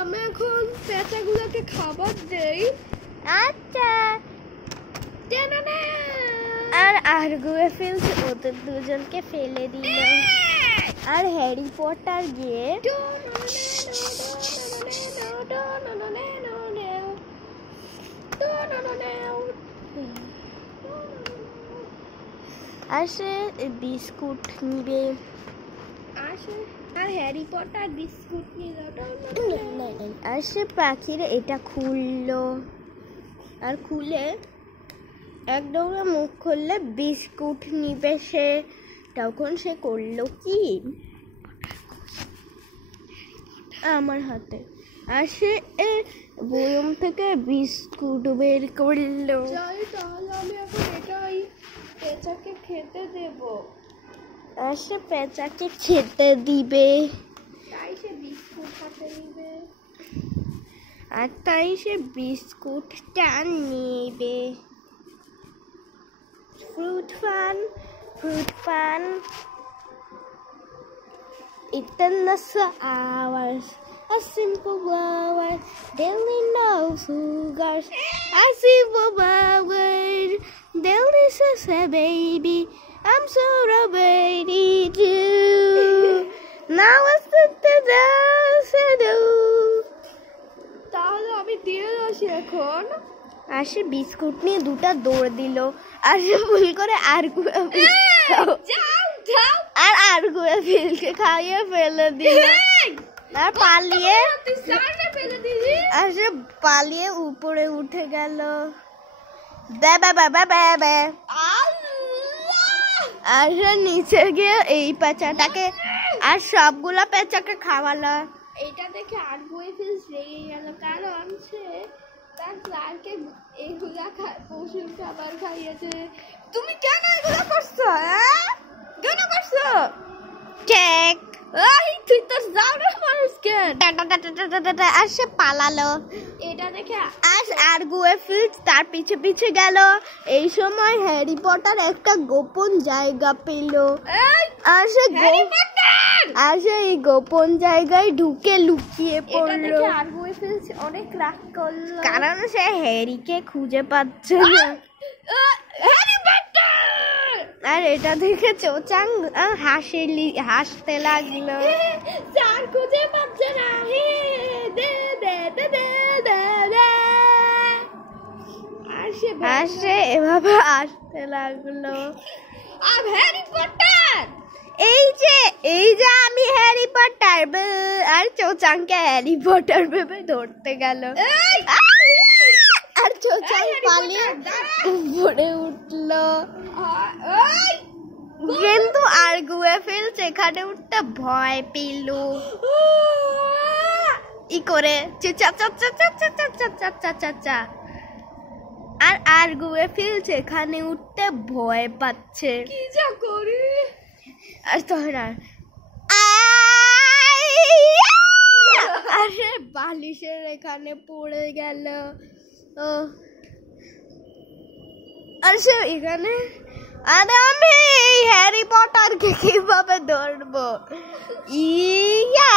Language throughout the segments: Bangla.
আমি এখন পেঁচাগুলোকে খাবার দেই। আচ্ছা। আর আর্গুয়ে ফেলছে, ওদের দুজনকে ফেলে দিল। আর হ্যারি পটার গিয়ে আর সে বিস্কুট নিবে। আর হ্যারি পটার বিস্কুট নিল। আর সে পাখির এটা খুললো, আর খুলে একদম মুখ খুললে বিস্কুট নিবে সে। তখন সে করলো কি আমার হাতে, আর সে বয়ম থেকে বিস্কুট বের করলো। তাহলে আমি এখন এটাই পেঁচাকে খেতে দেব। আর সে পেঁচাকে খেতে দিবে, তাই সে বিস্কুট হাতে নিবে। আর তাই সে বিস্কুটটা নেবে। Fruit fun. Eternal hours, a simple hours, daily no sugars, a simple hours, delicious baby, I'm so ready to. Now it's the do. তাহলে আমি দিয়ে আসি এখন। আর সে বিস্কুট নিয়ে দুটা দৌড় দিল, আর সে ভুল করে আর আর্গুয়ে ফিলকে খাইয়ে ফেলে দিল। আর পালিয়ে আর সে পালিয়ে উপরে উঠে গেল। আর সে নিচে গিয়ে এই পেঁচাটাকে আর সবগুলা পেঁচাকে খাওয়ালো। এটা দেখে আর্গুয়ে ফিল রেগে গেল, কারণ সে তার ক্লার্ককে এগুলা পশুর খাবার খাইয়েছে। তুমি কেন এগুলো করছো? কেন করছো? ঠিক। তুই তো যাও না মানুষকে। আর সে পালালো। এটা দেখে আর আর্গুয়ে ফিল তার পিছে পিছে গেল। এই সময় হ্যারি পটার একটা গোপন জায়গা পেল। আর সে এই গোপন জায়গায় ঢুকে লুকিয়ে পড়লো। আর্গুয়ে ফিল অনেক রাগ করলো, কারণ সে হ্যারিকে খুঁজে পাচ্ছে না। আর এটা দেখে চোচাং হাসতে লাগলো। চার খুঁজে পাচ্ছে না। আর সে এভাবে আসতে লাগলো। আর হ্যারি পটার এই যে আমি হ্যারি পটার, আর চোচাংকে হ্যারি পটার ভেবে ধরতে গেল। আর চোচাং পালিয়ে উপরে উঠলো। কিন্তু আর্গুয়ে ফিল সেখানে উঠতে ভয় পেল। ই করে আর আর্গুয়ে ফিল সেখানে উঠতে ভয় পাচ্ছে। কি যা করি? আর তোরা আরে বালিশের এখানে পড়ে গেল। আর সে এখানে, আরে আমি হ্যারি পটারকে কিভাবে ধরবো? ইয়া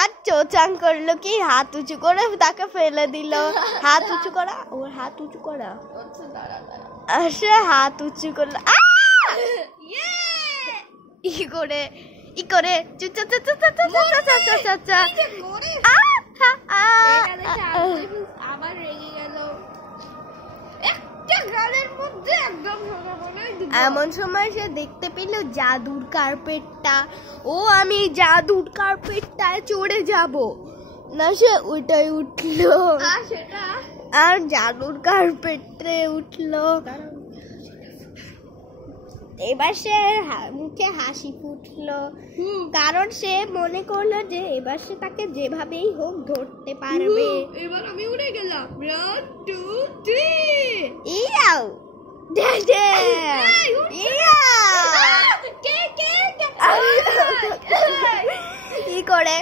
আর চোচাং করলো কি, হাত উঁচু করে তাকে ফেলে দিল। হাত উঁচু করা, ওর হাত উঁচু করা। আর সে হাত উঁচু করলো। ই করে আবার রেগে গেল। একটা গালের মধ্যে একদম এমন সময় সে দেখতে পেল জাদুর কার্পেটটা। আমি জাদুর কার্পেটটায় চড়ে যাব না, সে ওইটাই উঠলো। আর জাদুর কার্পেটে উঠলো। এবার সে মুখে হাসি ফুটলো, কারণ সে মনে করলো যে এবার সে তাকে যেভাবেই হোক ধরতে পারবে। এবার আমি উড়ে গেলাম। 1 2 3 ইয়াও ডেডে ইয়া ই করে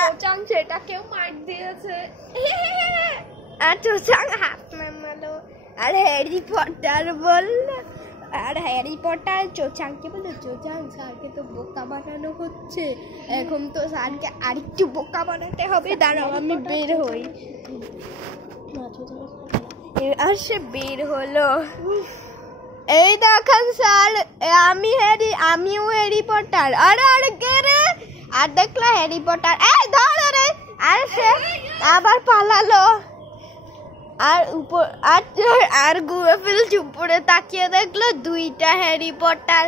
চোচাং সেটাকেও মার দিয়েছে। আর চোচাং হাত নামালো। আর হ্যারি পটার বলল, আর হ্যারি পটার চোচাংকে বলে চোচাং স্যারকে তো বোকা বানানো হচ্ছে, এখন তো স্যারকে আরেকটু বোকা বানাতে হবে, দাঁড়াও আমি বের হই। আর সে বের হলো। এই দেখেন স্যার আমিও হ্যারি পটার। আরে আরে কে রে? আর দেখলো হ্যারি পটার, এই ধরো রে। আর সে আবার পালালো। আর উপর আর গুয়েফিল্ড উপরে তাকিয়ে দেখলো দুইটা হ্যারি পটার।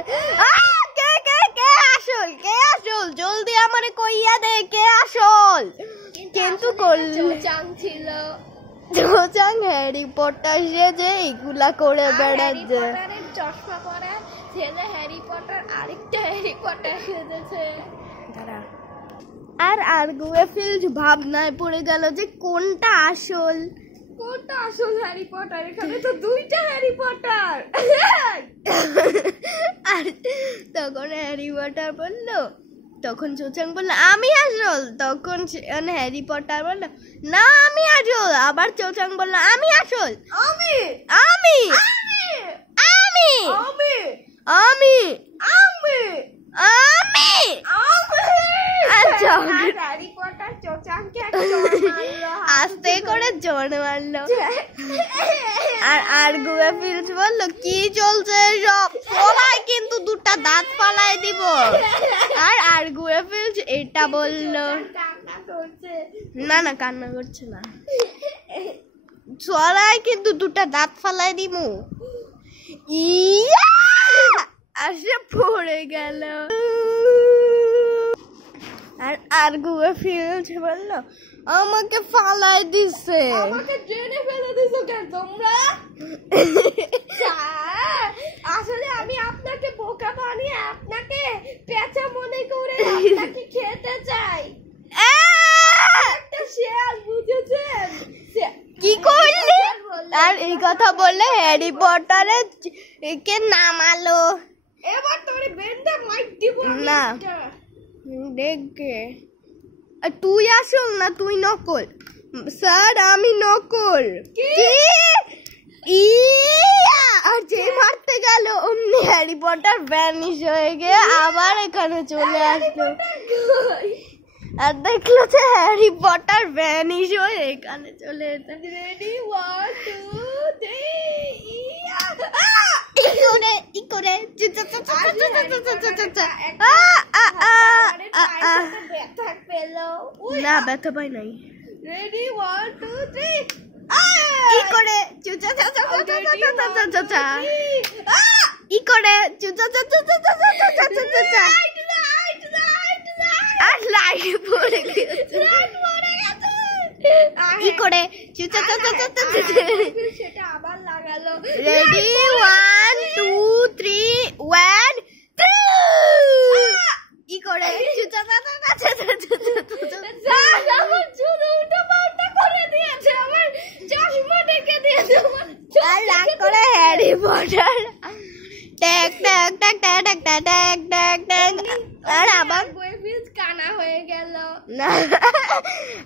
কে কে কে আসল, কে আসল? জলদি আমারে কইয়া দে কে আসল। কিন্তু চোচাং ছিল। চোচাং হ্যারি পটার যে এগুলা করে বেড়াচ্ছে। চশমা পরা ছেলে হ্যারি পটার আরেকটা হ্যারি পটার সেজেছে। আর গুয়েফিল্ড ভাবনায় পড়ে গেল যে কোনটা আসল। কোনটা আসল হ্যারি পটার? এখানে তো দুইটা হ্যারি পটার। আর তখন হ্যারি পটার বললো, তখন চোচাং বললো আমি আসল। তখন হ্যারি পটার বললো না আমি আসল। আবার চোচাং বললো আমি আসল। আমি আমি আমি আমি আমি আমি আমি আচ্ছা হ্যারি পটার চোচাংকে একটা মারলো, আস্তে করে জোর মারলো। আর গুয়েফিল্ড বললো কি চলছে সব, সবাই কিন্তু দুটা দাঁত ফালাই দিব। আর গুয়েফিল্ড এটা বললো কান্না করছে। না না কান্না করছে না, সবাই কিন্তু দুটা দাঁত ফালাই দিব। ইয়া আসে পড়ে গেল। আর গুয়েফিল্ড বললো আমাকে ফালাই দিছে। আমাকে ট্রেনে ফেলে দিছো কেন তোমরা? আসলে আমি আপনাকে বোকা বানিয়ে আপনাকে পেঁচা মনে করে আপনাকে খেতে চাই। একটা শেয়াল, বুঝেছেন? কি করলি? আর এই কথা বলে হ্যারি পটারের কে নামালো। এবার তোরে বেন্ডা মাইক দিব না দেখে তুই আসল না তুই নকল? স্যার আমি নকল। আর যে মারতে গেল অমনি হ্যারি পটার ভ্যানিশ হয়ে গিয়ে আবার এখানে চলে আসলো। আর দেখলো যে হ্যারি পটার ভ্যানিশ হয়ে এখানে চলে এসে রেডি 1 2 3 ই করে না ব্যথা পাই নাই। রেডি 1 2 3 ই করে ই করে আর লাইট পড়ে গেছে। ই করে সেটা আবার লাগালো। রেডি 1 2 3 1 ই করে আমার চুল উল্টো পাল্টা করে দিয়েছে, আমার চশমা ঢেকে দিয়েছে। আর রাগ করে হ্যারি পটার ট্যাক ট্যাক ট্যাক ট্যাক ট্যাক ট্যাক ট্যাক ট্যাক আর আবার গুয়েফিল্ড কানা হয়ে গেল। না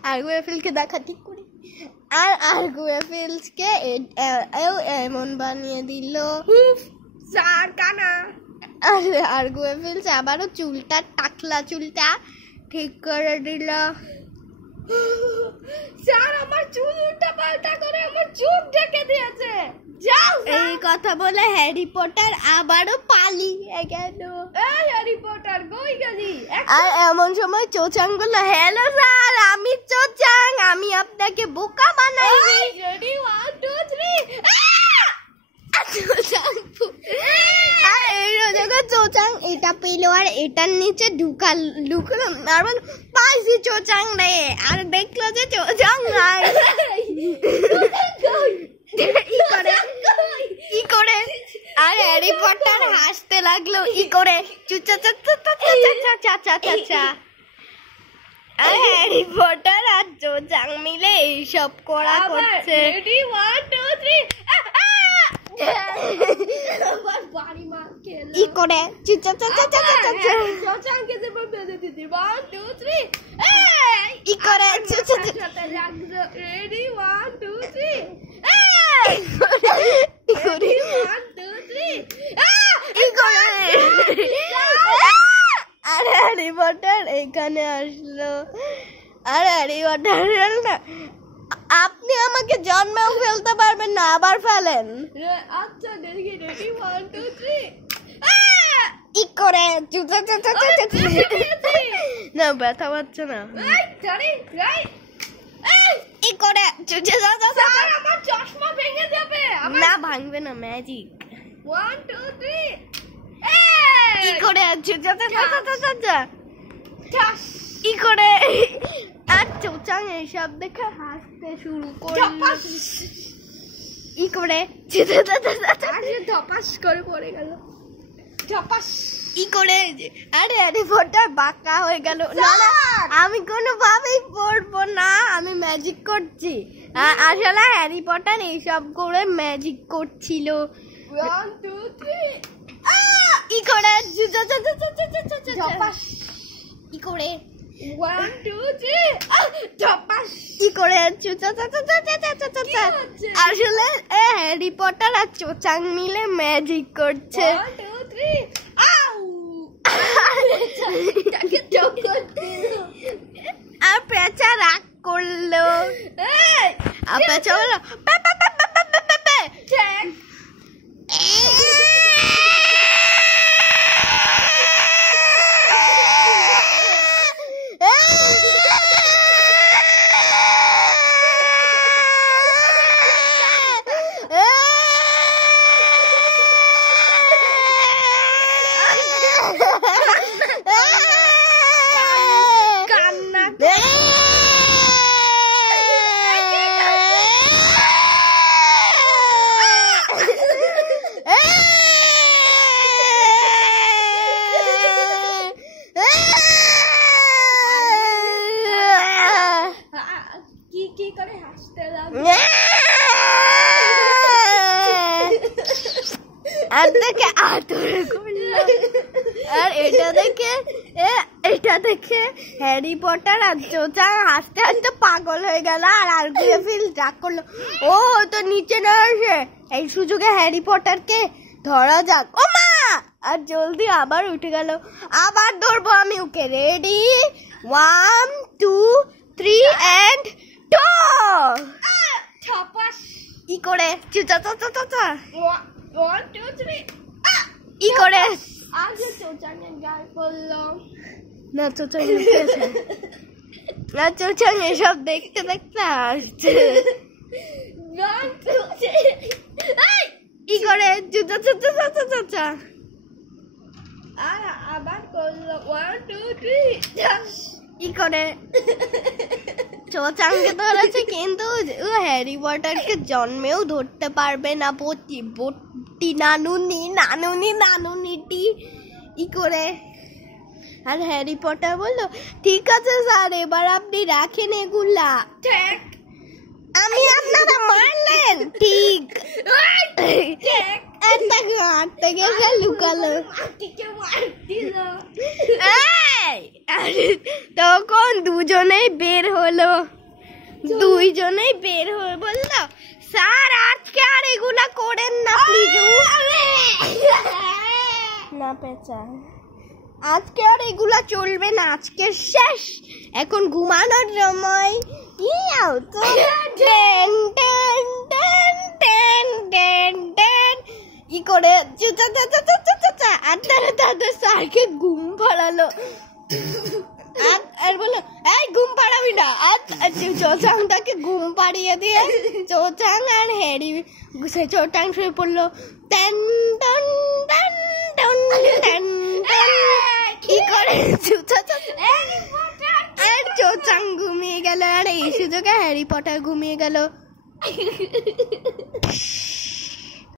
আর গুয়েফিল্ডকে দেখা ঠিক করে আর গুয়েফিল্ডকে এমন বানিয়ে দিল স্যার কানা। আর গুয়েফিল্ড আবারও চুলটা টাকলা চুলটা ঠিক করে দিল। স্যার আমার চুল উল্টা পাল্টা করে আমার চোখ ঢেকে দিয়েছে। যাও এই কথা বলে হ্যারি পটার আবারও পালিয়ে গেল। এই হ্যারি পটার কই গেলি? আর এমন সময় চোচাং বলল হ্যালো স্যার আমি চোচাং, আমি আপনাকে বোকা বানাইনি। রেডি 1 2 3 আর এই রোজা চোচাং এটা পেল আর এটার নিচে ঢুকলো আর বল পাইছি চোচাং রে। আর দেখলো যে চোচাং নাই। ই করে আর হ্যারি পটার হাসতে লাগলো ই করে আর হ্যারি পটার আর চোচাং মিলে এইসব করা করছে। রেডি 1 2 3 আবার বাড়ি মার খেলো। ই করে চোচাংকে দেব বেঁধে দিদি 1 2 3 ই করে রেডি 1 2 3 ই করে 1 2 3 3 কি করে আরে হ্যারি পটার এখানে আসলো। আরে হ্যারি পটার না, আপনি আমাকে জন্মেও ফেলতে পারবেন না, আবার ফেলেন। আচ্ছা দেখি রেডি 1 2 3 কি করে না ব্যথা পাচ্ছে না কি করে আমার চশমা ভেঙে যাবে না ভাঙবে না, ম্যাজিক। 1 2 3 কি করে কি করে আর চোচাং এইসব দেখে হাসতে শুরু করলো। কি করে ধপাস করে পড়ে গেল ধপাস কি করে আরে হ্যারি পটার বাঁকা হয়ে গেল। না না আমি কোনোভাবেই পড়বো না, আমি ম্যাজিক করছি। আসলে হ্যারি পটার এইসব করে ম্যাজিক করছিল। 1 2 3 কি করে ধপাস কি করে 1 2 3 ধপাস কি করে আসলে হ্যারি পটার আর চোচাং মিলে ম্যাজিক করছে। 1 2 3 আউ তাকে চক্কর দিল আর পেঁচা রাগ করলো। আর পেঁচা বললো ঠিক কি করে হাসতে লাগলো আর দেখে আদর করলো। আর এটা দেখে হ্যারি পটার আর চোচাং হাসতে হাসতে পাগল হয়ে গেল। আর আর্গুয়ে ফিল রাগ করলো, ও তো নিচে না আসে, এই সুযোগে হ্যারি পটারকে ধরা যাক। ও মা! আর জলদি আবার উঠে গেল। আবার ধরবো আমি ওকে। রেডি 1 2 3 and 2 ধপাস কি করে 1 2 3 কি করে আজ চোচাঙের গায়ে পড়লো না চোচাং লুকিয়েছে না চোচাং এসব দেখতে দেখতে আসছে। 1 2 3 কি করে আর আবার করলো 1 2 3 কি করে চোচাংকে ধরেছে, কিন্তু ও হ্যারি পটারকে জন্মেও ধরতে পারবে না। বটি নানুনিটি কি করে। আর হ্যারি পটার বললো, ঠিক আছে স্যার, এবার আপনি রাখেন এগুলা। ঠিক আমি আপনারা মারলেন ঠিক আটটা গেছে লুকালো। তখন দুজনেই বের হলো, বললো, স্যার আজকে আর এগুলা করেন না প্লিজ। না পেঁচা, আজকে আর এগুলা চলবে না, আজকে শেষ, এখন ঘুমানোর সময়। ই করে স্যারকে ঘুম পাড়ালো। আর বললো, এই ঘুম পাড়াবি না। চোচাংটাকে ঘুম পাড়িয়ে দিয়ে চোচাং আর হ্যারি চোচাং শুয়ে পড়লো। কি করে আর চোচাং ঘুমিয়ে গেল। আর এই সুযোগে হ্যারি পটার ঘুমিয়ে গেল।